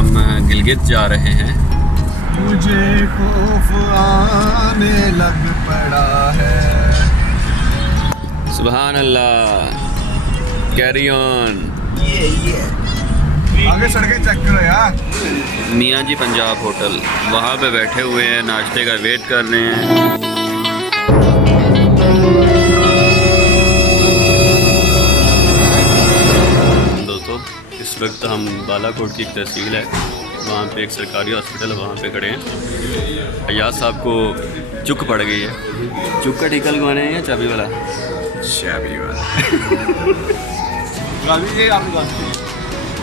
हम गिलगित जा रहे हैं। मुझे खौफ आने लग पड़ा है। सुभान अल्लाह, कैरी ऑन। आगे सड़कें चेक करो यार। मियाँ जी पंजाब होटल, वहाँ पे बैठे हुए हैं, नाश्ते का वेट कर रहे हैं। दोस्तों इस वक्त हम बालाकोट की एक तहसील है, वहाँ पे एक सरकारी हॉस्पिटल है, वहाँ पे खड़े हैं। अयाज साहब को चुक पड़ गई है। चुक का टीका लगवाना है या चाबी वाला? चाबी वाला।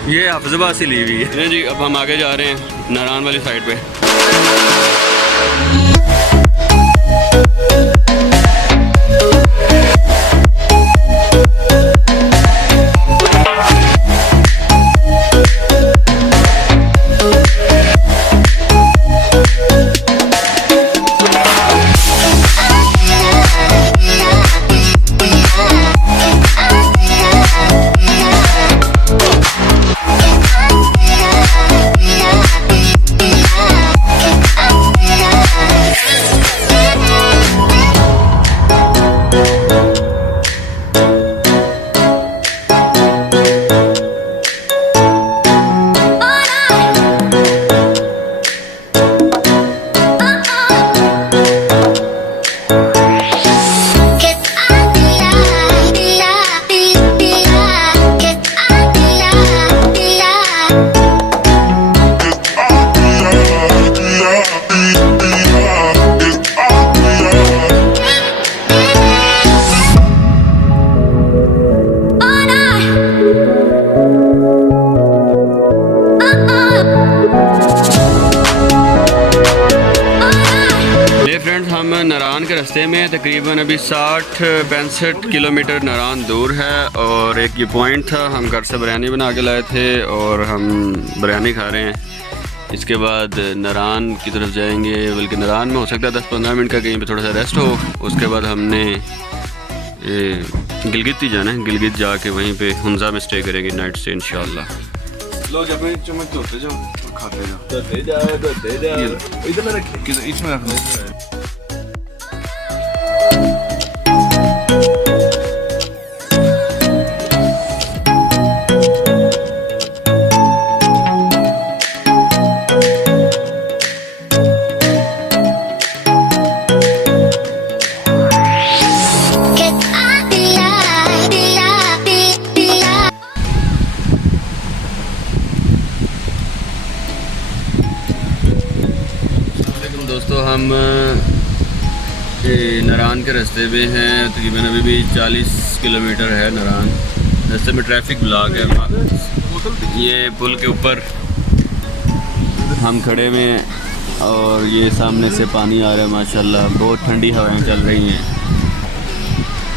ये हाफिजाबाद से ली हुई है जी। अब हम आगे जा रहे हैं नारायण वाली साइड पे। हम नारायण के रास्ते में तकरीबन अभी 60-65 किलोमीटर नारायण दूर है। और एक ये पॉइंट था, हम घर से बिरयानी बना के लाए थे और हम बिरयानी खा रहे हैं। इसके बाद नारायण की तरफ जाएंगे, बल्कि नारायण में हो सकता है 10-15 मिनट का कहीं पे थोड़ा सा रेस्ट हो। उसके बाद हमने गिलगित ही जाना है। गिलगित जाके वहीं पे हुंजा में स्टे करेंगे नाइट से इंशाल्लाह। लो जब चम्मच धोते जाओ, खाते जाओ। इधर में रख, इसमें रख दो। दोस्तों हम नारायण के रास्ते पे हैं। तकरीबन अभी भी 40 किलोमीटर है नारायण। रास्ते में ट्रैफिक ब्लॉक है। ये पुल के ऊपर हम खड़े हुए हैं और ये सामने से पानी आ रहा है माशाल्लाह। बहुत ठंडी हवाएं चल रही हैं।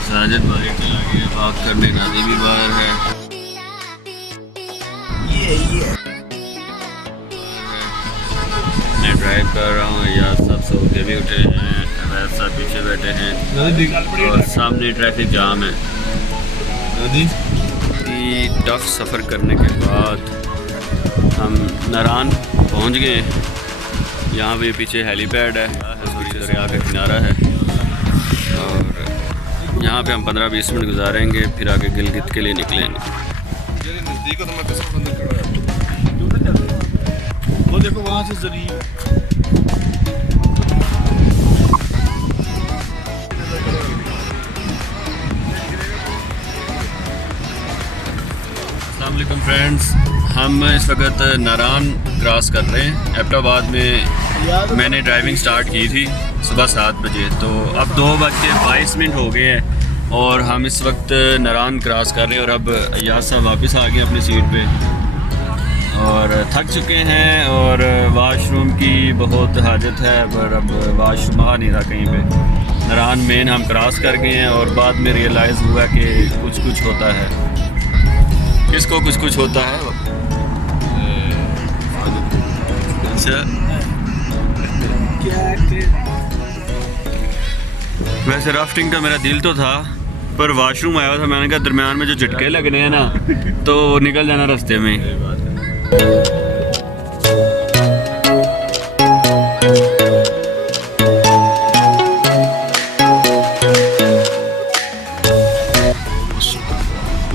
साजिद बाहर चला गया वॉक करने, नादी भी बाहर है। मैं ड्राइव कर रहा हूँ, यार सब सो के भी उठे हैं, अवैध साहब पीछे बैठे हैं और सामने ट्रैफिक जाम है। टफ सफ़र करने के बाद हम नारायण पहुँच गए। यहाँ पे पीछे हेलीपैड है, सूरी दरिया का किनारा है और यहाँ पे हम 15-20 मिनट गुजारेंगे, फिर आगे गिलगित के लिए निकलेंगे। वो देखो वहाँ से जरी अस्सलाम वालेकुम फ्रेंड्स, हम इस वक्त नारायण क्रॉस कर रहे हैं। एबटाबाद में मैंने ड्राइविंग स्टार्ट की थी सुबह 7 बजे, तो अब 2:22 हो गए हैं और हम इस वक्त नारायण क्रॉस कर रहे हैं। और अब अयाज साहब वापस आ गए अपनी सीट पे और थक चुके हैं और वाशरूम की बहुत हाजत है, पर अब वाशरूम आ नहीं रहा कहीं पे। नारायण मेन हम क्रॉस कर गए हैं और बाद में रियलाइज़ हुआ कि कुछ होता है। किसको कुछ होता है? अच्छा, वैसे राफ्टिंग का मेरा दिल तो था, पर वाशरूम आया था। मैंने कहा दरम्यान में जो झटके लगने हैं ना, तो निकल जाना रास्ते में।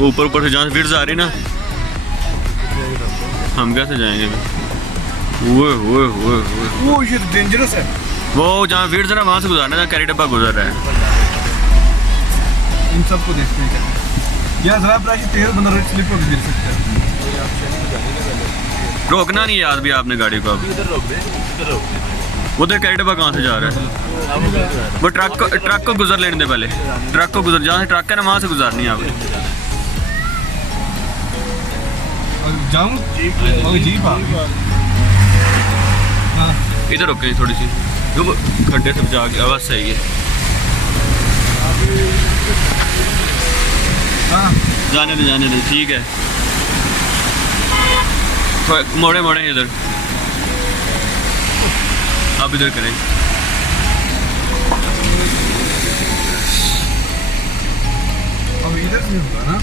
वो ऊपर से जहाँ से फिर आ रही ना, हम कैसे जाएंगे? वो ये डेंजरस है। वो जहाँ भीड़ से ना वहाँ से गुजारना, जहाँ कैरी डब्बा गुजर रहा है। इन सबको देखते हैं यहाँ जरा प्राइस तेज बंदा स्लिप होकर गिर सकता है। रोकना नहीं याद भी आपने गाड़ी को। अब इधर रोक दे, इधर रोक दे। वो देख कैरी डब्बा कहाँ से जा रहा है। वो ट्रक को गुजर लेने दे पहले। ट्रक को गुजर, जहाँ से ट्रक है ना वहाँ से गुजारनी है आपने। जाऊँ जीप आ गई। इधर रुके थोड़ी सी, खड्डे से जाके आवाज़ सही है। जाने दे ठीक है। मोड़े इधर, आप इधर करें। अब इधर से होगा ना?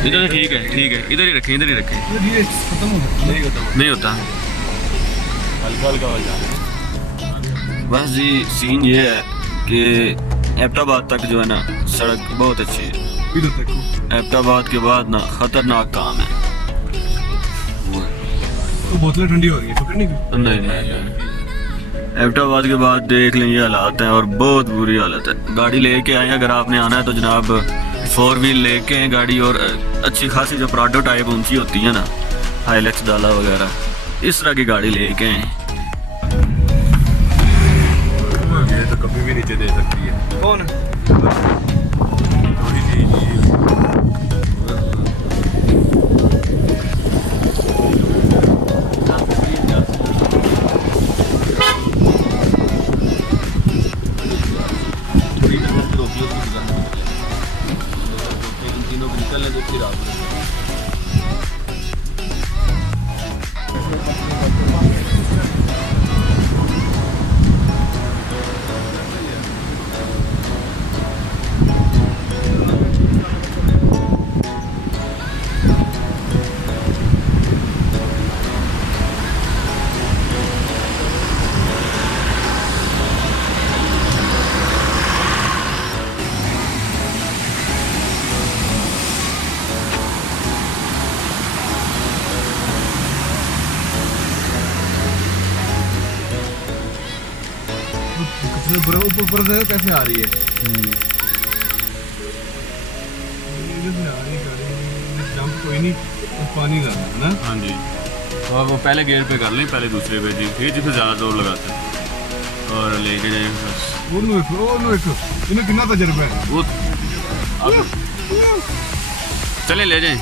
इधर ठीक है इधर ही रखें। ये खत्म हो गया। नहीं होता। हल्का हो जाए। बस जी सीन ये है कि एबटाबाद तक जो है ना सड़क बहुत अच्छी है। इधर तक एबटाबाद के बाद ना खतरनाक काम है। तो बोतलें ठंडी हो रही है, पकड़ने की? नहीं एबटाबाद के बाद देख लें ये हालात हैं, और बहुत बुरी हालत है। गाड़ी लेके आए, अगर आपने आना है तो जनाब 4 व्हील लेके आए गाड़ी, और अच्छी खासी जो प्राडो टाइप ऊंची होती है ना, हाइलेक्स डाला वगैरह, इस तरह की गाड़ी लेके आए। ये तो कभी भी नीचे दे सकती है। कौन? ऊपर से कैसे आ रही है? जंप कोई नहीं, पानी डालना है ना? हाँ जी, तो वो पहले गेयर पे कर लें, पहले दूसरे पे जी, ठीक है, जिससे ज़्यादा जोर लगाते हैं, और लेके जाएंगे बस। इन्हें कितना तजर्बा है? वो चले ले जाएं।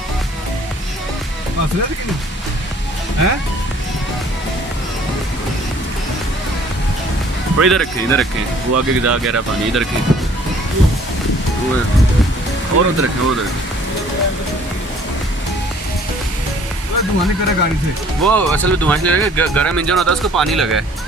हैं? वो इधर रखें, वो आगे जा गहरा पानी, इधर रखें, वो और उधर रखें, वो उधर रखें। धुआं नहीं करे गाड़ी से। वो असल में धुआं नहीं लगा, गर्म इंजन होता है, उसको पानी लगा है।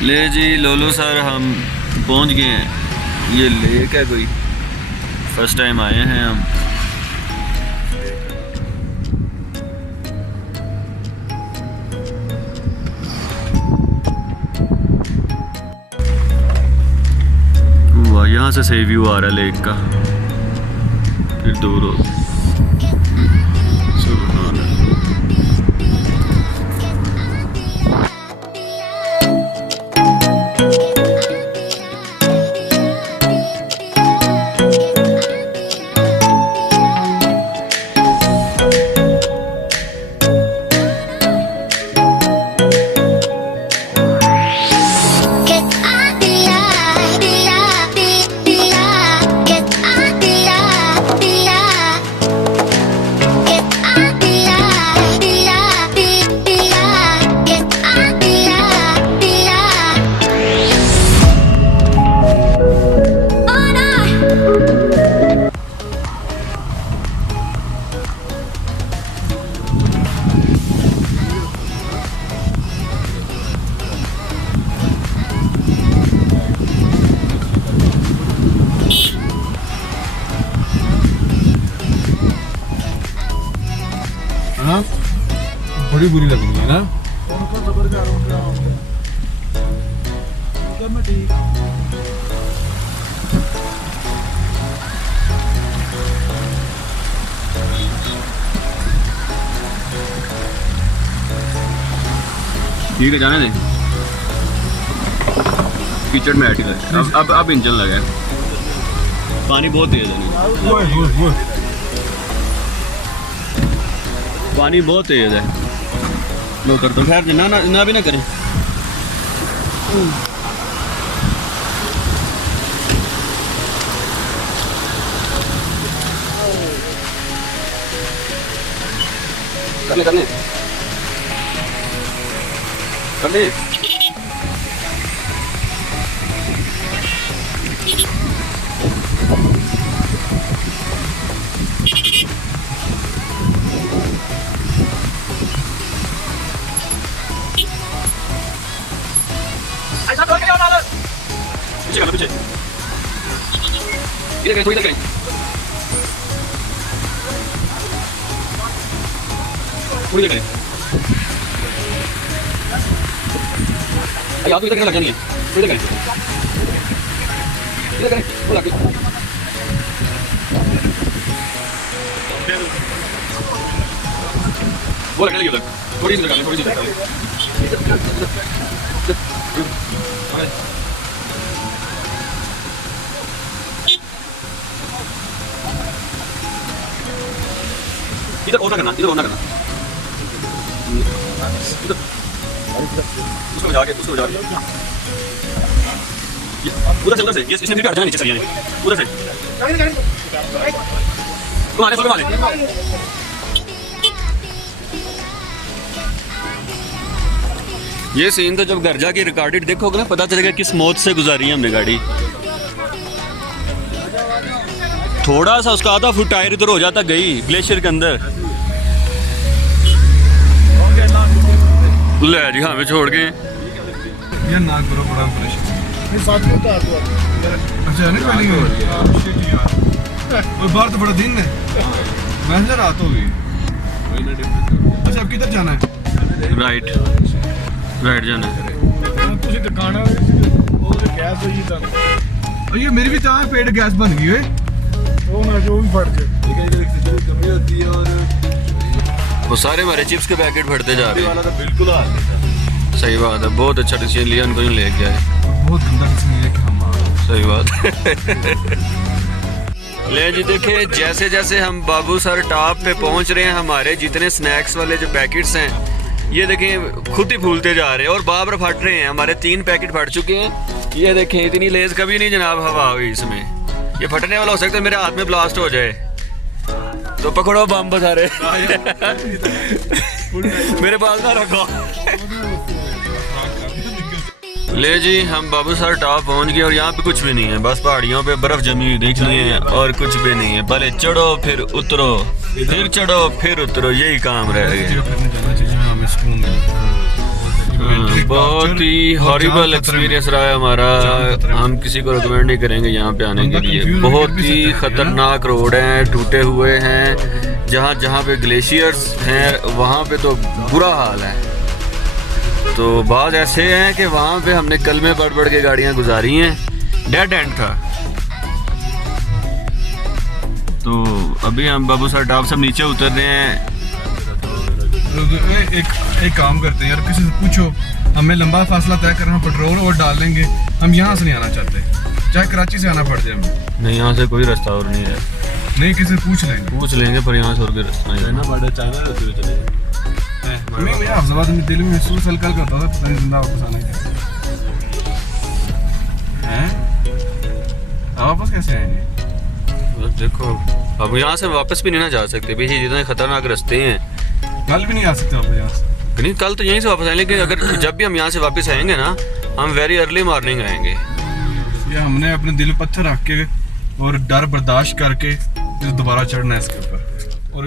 ले जी लोलो सर, हम पहुंच गए हैं। ये लेक है कोई, फर्स्ट टाइम आए हैं हम। वाह, यहाँ से सही व्यू आ रहा है लेक का, फिर दूर हो। हाँ बड़ी बुरी लगनी है ना। ठीक है, जाने दें। कीचड़ में ऐड कर। अब इंजन लगा है। पानी बहुत तेज है, पानी बहुत तेज है। लो कर दो, खैर ना ना ना भी ना करें। करने करने करने पीछे इधर करें, थोड़ी इधर करें। थोड़ी इधर करें। यार तो इधर लग जानी है, थोड़ी इधर करें। इधर करें, वो लग गई। वो लगने लगी उधर। थोड़ी सी निकालें, थोड़ी सी निकालें। इधर और ना करना, इधर और ना करना। उसको जाके उधर से ये इसने भी हट जाना नीचे चलिए उधर से तुम्हारे ये सीन तो जब घर जाके रिकॉर्डेड देखोगे ना, पता चलेगा किस मौत से गुजारी है हमने गाड़ी। थोड़ा सा उसका आधा फुट टायर इधर हो जाता, गई ग्लेशियर के अंदर। ले जी हमें छोड़ के यार ना करो, बड़ा परेशान। साथ में तो अच्छा नहीं पहली और बाहर तो बड़ा दिन है। मैं रात हो गई। अच्छा अब किधर जाना है? राइट जाना है। ਤੁਸੀਂ ਟਿਕਾਣਾ ਉਹ ਗੈਸ ਹੋਈ ਤਾਂ ये मेरी भी चाह है, पेट गैस बन गई है। वो ना जो भी फट जाए कमी होती है। और वो सारे हमारे चिप्स के पैकेट फटते जा रहे हैं। वाला तो बिल्कुल हाल नहीं था। सही बात है, बहुत अच्छा डिसीजन लिया, उनको ले गया है। बहुत गंदा डिसीजन लिया कि हम। सही बात। ले जी देखिए, जैसे जैसे हम बाबू सर टॉप पे पहुंच रहे हैं, हमारे जितने स्नैक्स वाले जो पैकेट्स हैं ये देखें खुद ही फूलते जा रहे हैं और बाबर फट रहे हैं। हमारे 3 पैकेट फट चुके हैं। ये देखें, इतनी लेज कभी नहीं जनाब हवा हुई इसमें। ये फटने वाला हो सकता है मेरे हाथ में ब्लास्ट हो जाए, तो पकड़ो बम बता रहे। मेरे पास ना रखो। ले जी हम बाबू सर टॉप पहुंच गए और यहाँ पे कुछ भी नहीं है, बस पहाड़ियों पे बर्फ जमी हुई दिख रही है और कुछ भी नहीं है। पहले चढ़ो फिर उतरो, फिर चढ़ो फिर उतरो, यही काम रह गया। बहुत ही हॉरिबल एक्सपीरियंस रहा है हमारा। हम किसी को रिकमेंड नहीं करेंगे यहाँ पे आने के लिए। बहुत ही खतरनाक रोड हैं, टूटे हुए हैं। जहाँ जहाँ पे ग्लेशियर्स हैं वहाँ पे तो बुरा हाल है। तो बात ऐसे हैं कि वहाँ पे हमने कल में बढ़ के गाड़ियाँ गुजारी हैं, डेड एंड था। तो अभी हम बाबू सर टॉप सब नीचे उतर रहे हैं। एक काम करते हैं यार, किसी से पूछो, हमें लंबा फासला तय करना, पेट्रोल और डाल लेंगे। हम यहाँ से नहीं आना चाहते, चाहे कराची से आना पड़ जाए हमें। नहीं, यहाँ से कोई रास्ता और नहीं है। नहीं, किसी से पूछ लेंगे पर यहाँ से और कोई रास्ता नहीं है। बड़ा चाइना रहते हुए चले मैं हफ्जाबाद में दिल में महसूस हल्का करता था, पता नहीं जिंदा वापस आना है। वापस कैसे आएंगे? देखो अब यहाँ से वापस भी नहीं ना जा सकते भाई, जितने खतरनाक रास्ते हैं। कल भी नहीं आ सकते वापस यहाँ से। नहीं, कल तो यहीं से वापस आएंगे, लेकिन अगर जब भी हम यहाँ से वापस आएंगे ना, हम वेरी अर्ली मॉर्निंग आएंगे। ये हमने अपने दिल पत्थर रख के और डर बर्दाश्त करके दोबारा चढ़ना है इसके ऊपर। और